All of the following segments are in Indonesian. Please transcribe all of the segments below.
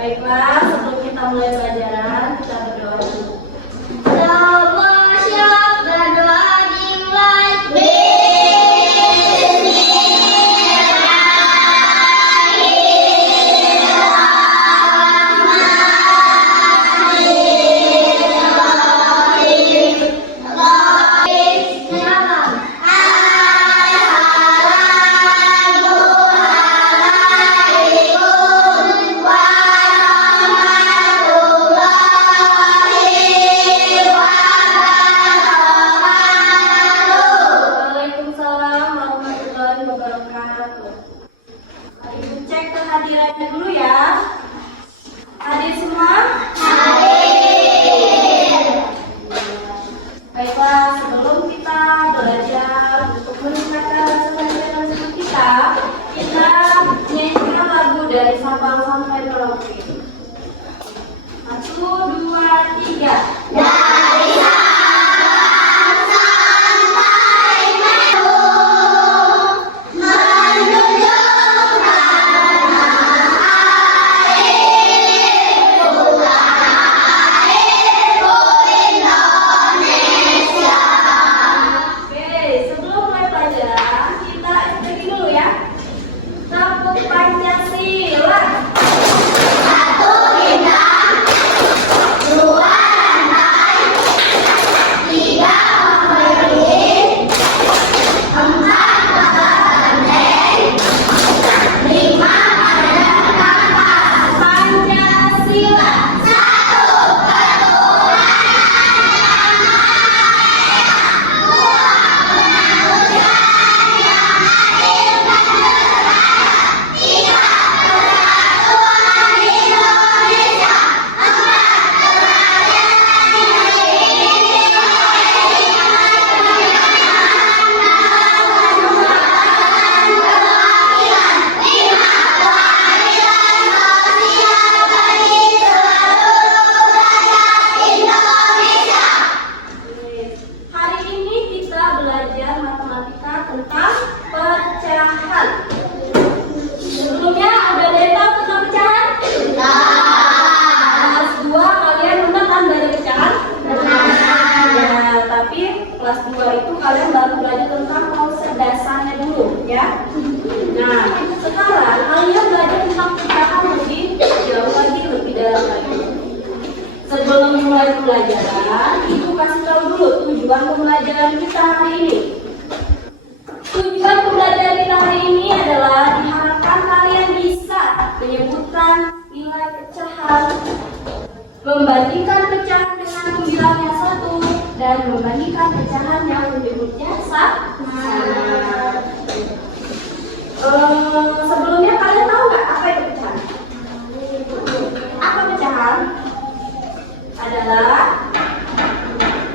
Baiklah, sebelum kita mulai pelajaran, kita berdoa dulu. Ibu cek kehadirannya dulu ya. Hadir semua? Hadir. Baiklah, sebelum kita belajar untuk meningkatkan rasa pelajaran kita nyanyikan lagu dari Sabang sampai Merauke. 1, 2, 3. Dari tentang pecahan. Sebelumnya ada data tentang pecahan? Kelas 2 kalian pernah kan belajar pecahan? Ya, tapi kelas 2 itu kalian baru belajar tentang konsep dasarnya dulu ya. Nah, sekarang kalian belajar tentang pecahan lebih jauh lagi, lebih dalam lagi. Sebelum mulai pelajaran, Ibu kasih tahu dulu tujuan pembelajaran kita hari ini. Tujuan pembelajaran kita hari ini adalah diharapkan kalian bisa menyebutkan nilai pecahan, membandingkan pecahan dengan pembilang yang satu, dan membandingkan pecahan yang menyebutnya sama. Sebelumnya kalian tahu nggak apa itu pecahan? Apa pecahan? Adalah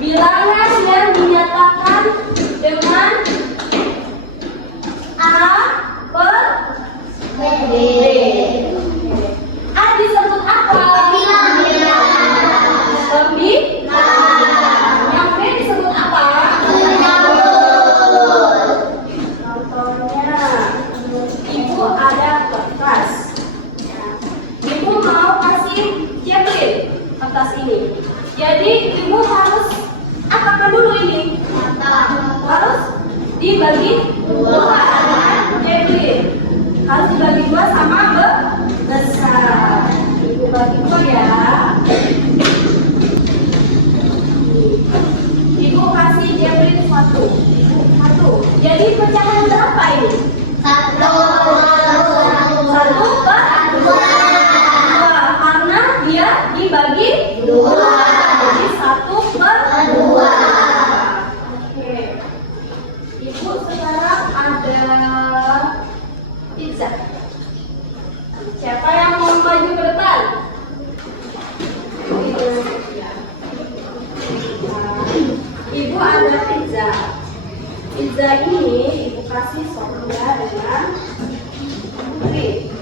bilangan yang dinyatakan dengan A per B. A disebut apa? Pembilang. Yang B disebut apa? Contohnya, Ibu ada kertas. Ibu mau kasih Jeplin kertas ini. Jadi Ibu harus apakan dulu ini? Harus dibagi dua. Jeplin harus dibagi dua sama besar. Ibu bagi dua ya. Ibu kasih Jeplin satu. Jadi pecahan berapa ini? Satu per dua. Karena dia dibagi dua. Jadi 1/2. Oke. Ibu sekarang ada pizza. Siapa yang mau maju ke depan? Ibu ada pizza. Pizza ini Ibu kasih sopnya dengan krim.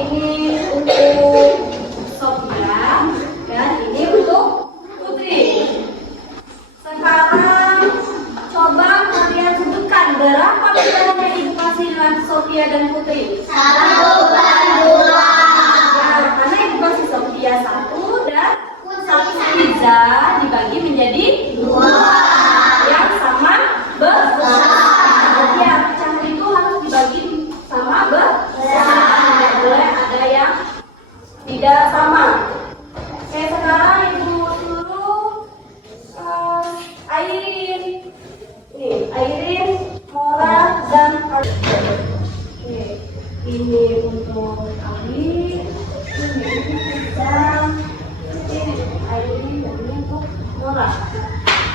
Ini untuk Sofia dan ini untuk Putri. Sekarang berapa pecahannya Ibu kasih dengan Sophia dan Putri? 1/2. Nah, karena Ibu kasih Sophia 1 dan 1 pizza dibagi menjadi 2 yang sama besar. Ya, pecahan itu harus dibagi sama besar. Tidak boleh ada yang tidak sama. Oke, sekarang Ibu suruh Airin. Nih, Airin, Mora, dan Ardi. Oke, ini untuk Airin, ini dan ini Airin, dan ini untuk Mora.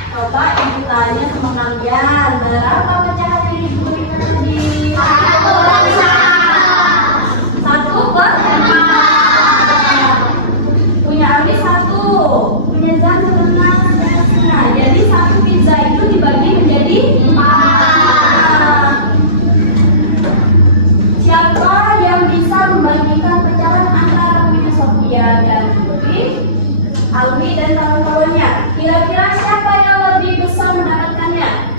Coba Ibu tanya sama kalian, berapa pecahan yang Ibu berikan tadi? 1/5. Punya Ardi 1, punya Zan 1/2. Jadi 1 pizza itu dibagi menjadi 4. Siapa yang bisa membagikan pecahan antara Winnie, Sophia, dan Putri, Alwi, dan kawan-kawannya? Kira-kira siapa yang lebih besar mendapatkannya?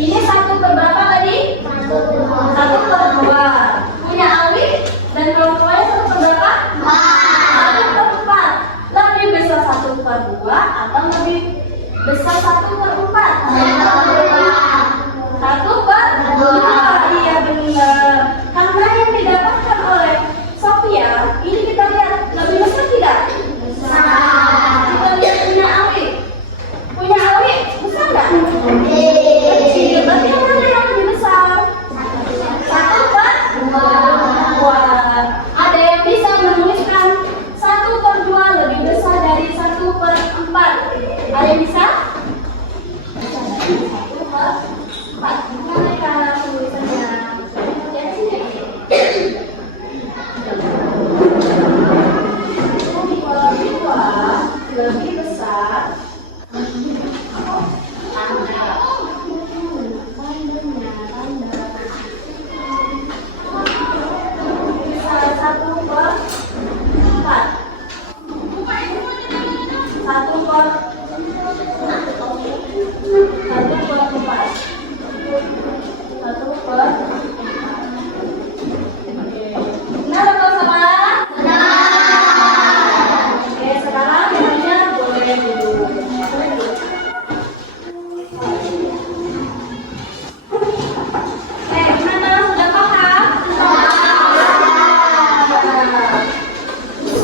Ini 1/berapa tadi? 1/2. Punya Alwi dan kawan-kawannya 1/berapa? 1/4. Lebih besar 1/2 atau lebih besar 1/4? 1/2. Iya benar. Karena yang didapatkan oleh Sophia, ini kita lihat lebih besar tidak? Kita lihat punya Alwi. Punya Alwi besar nggak? Kecil. Berarti yang mana yang lebih besar? 1/2. Ada yang bisa menuliskan 1/2 lebih besar dari 1/4? Ada yang bisa? 1/4. Gimana cara tulisannya? Lihat sini. 1/2 lebih besar. Benar atau salah? Oke, sekarang semuanya boleh duduk. Gimana? Sudah paham?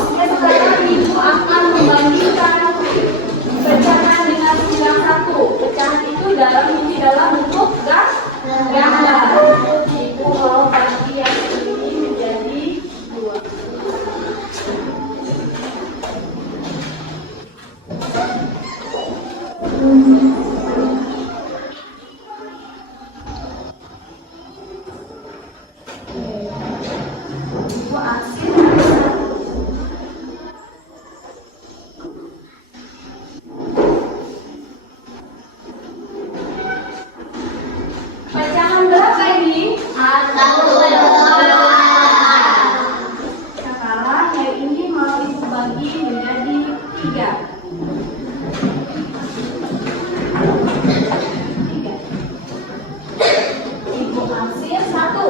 Oke, sekarang Ibu akan membandingkan pecahan dengan yang satu. Pecahan itu di dalam bentuk gambar. Ibu mau bagi yang ini menjadi 2. Ibu asin. Pecahan berapa ini? 1/2. Sekarang yang ini mau Ibu bagi menjadi 3. 3. Ibu ambil 1.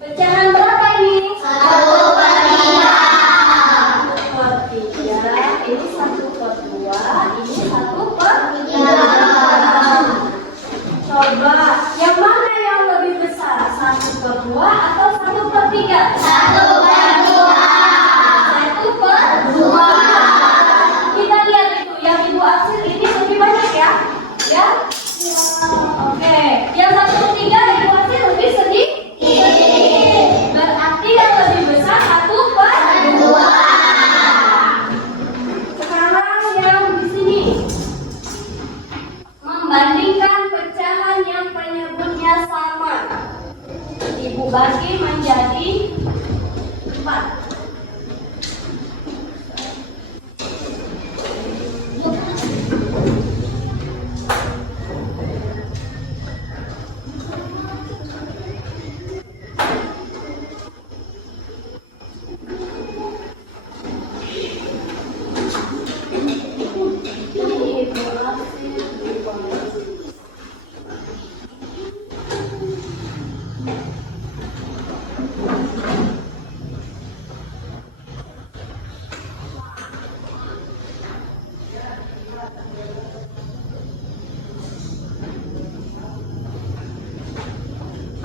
Pecahan berapa ini? 1/3. 1/3. Ini 1/2. Ini 1/3. Coba, yang mana yang lebih besar? 1/2 atau 1/3? 1/2. 1/2. Kita lihat itu, yang Ibu hasil ini lebih banyak ya? Ya? Oke, yang 1/3 Ibu hasil lebih sedikit. Berarti yang lebih besar 1/2. Sekarang yang di sini membandingkan pecahan yang penyebutnya sama. Ibu bagi menjadi 4.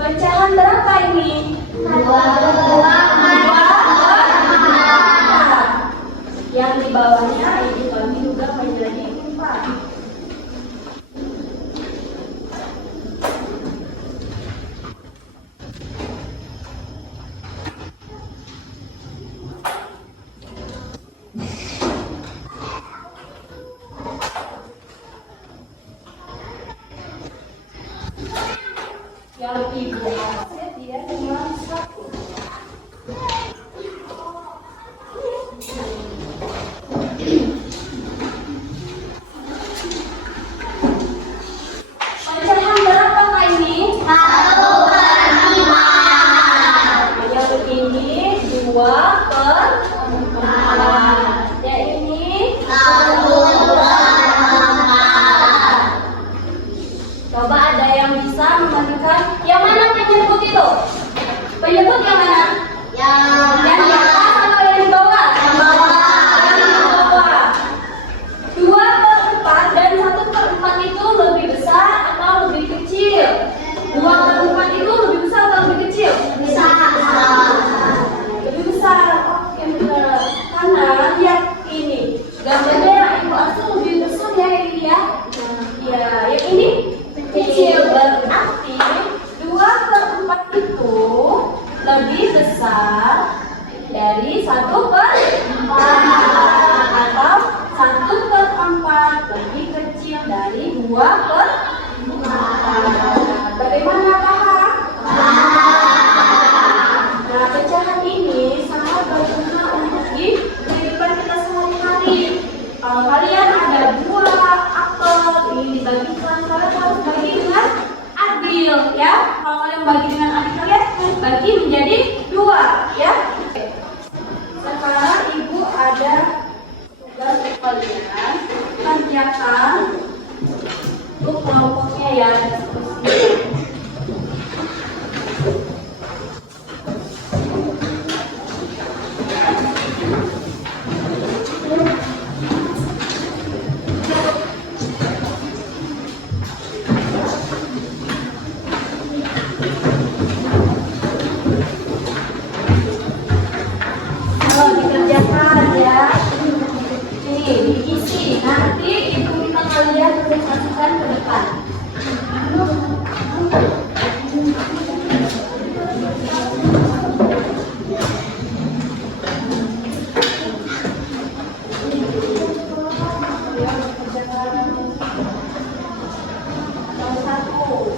Pecahan berapa ini? Dua. Yang di bawahnya ibu bagi juga menjadi 4. Yang ibu kasih dia cuma 1. Pecahan berapa Kak ini? 1/5. Yang ini 2/4. Yang ini 1/4. coba ada yang bisa membandingkan yang mana penyebut itu? Penyebut yang mana? Yang di atas atau yang di bawah? Yang bawah. Yang di bawah. 2/4 dan 1/4 itu lebih besar atau lebih kecil? 2/4 itu lebih besar atau lebih kecil? Lebih besar. Oke, benar. Karena lihat ini gambarnya yang ibu asal lebih besar ya ini ya. Ya, yang ini kecil, berarti 2/4 itu lebih besar dari 1/4 atau 1/4 lebih kecil dari 2/4. Bagaimana paham? Nah, pecahan ini sangat berguna untuk di kehidupan kita sehari-hari. Kalau kalian ada buah, apel, ini dibagikan, kalian harus bagi dengan adil, ya. Kalau kalian bagi dengan adil, kalian bagi menjadi 2, ya. Sekarang ibu ada tugas untuk kalian kerjakan untuk kelompoknya ya. Kalau dikerjakan ya, ini diisi. Nanti ibu minta kalian presentasikan ke depan. Nomor 1.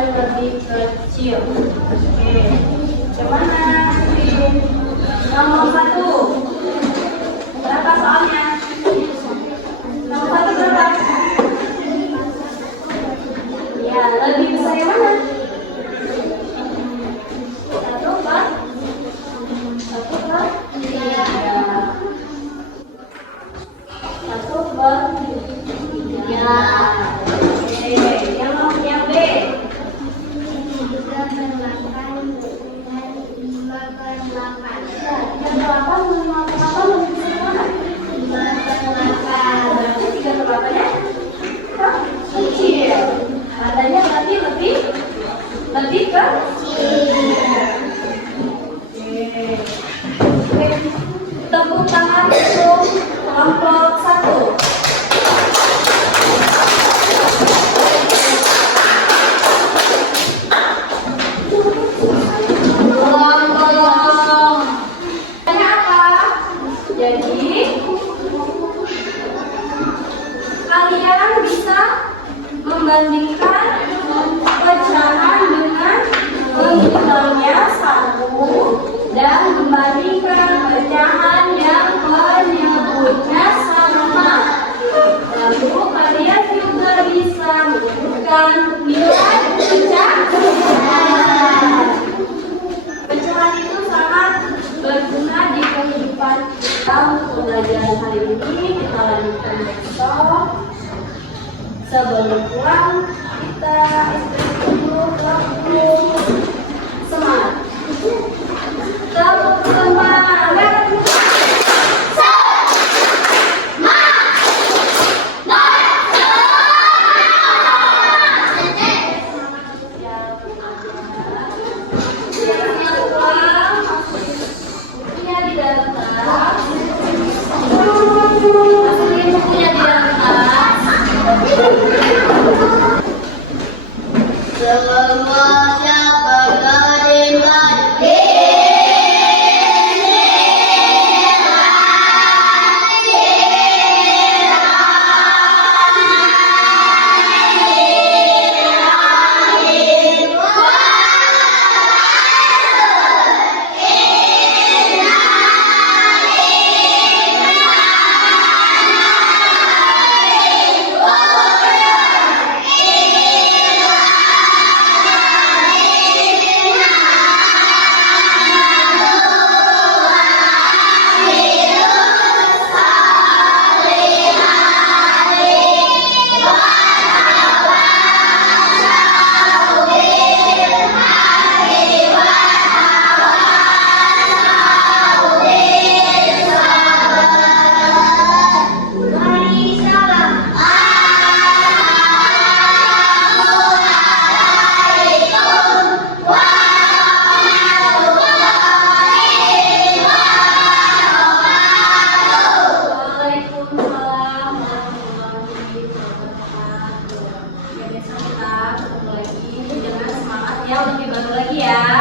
lebih kecil. Oke, gimana? Nomor 1. Berapa soalnya? Nomor 1 berapa? Ya, lebih besar yang mana? 1 per 3. 1 per 3. Oke, yang B. 3 katanya berarti lebih kecil. Oke. Tepuk tangan untuk kelompok 1. Kalian bisa membandingkan pecahan dengan penyebutnya 1 dan membandingkan pecahan yang penyebutnya sama. Lalu kalian juga bisa menyebutkan nilai pecahan. Pecahan itu sangat berguna di kehidupan kita. Untuk pelajaran hari ini kita lanjutkan besok. Sebelum pulang kita istirahat dulu, semangat. Tepuk semangat. Lebih baru lagi ya.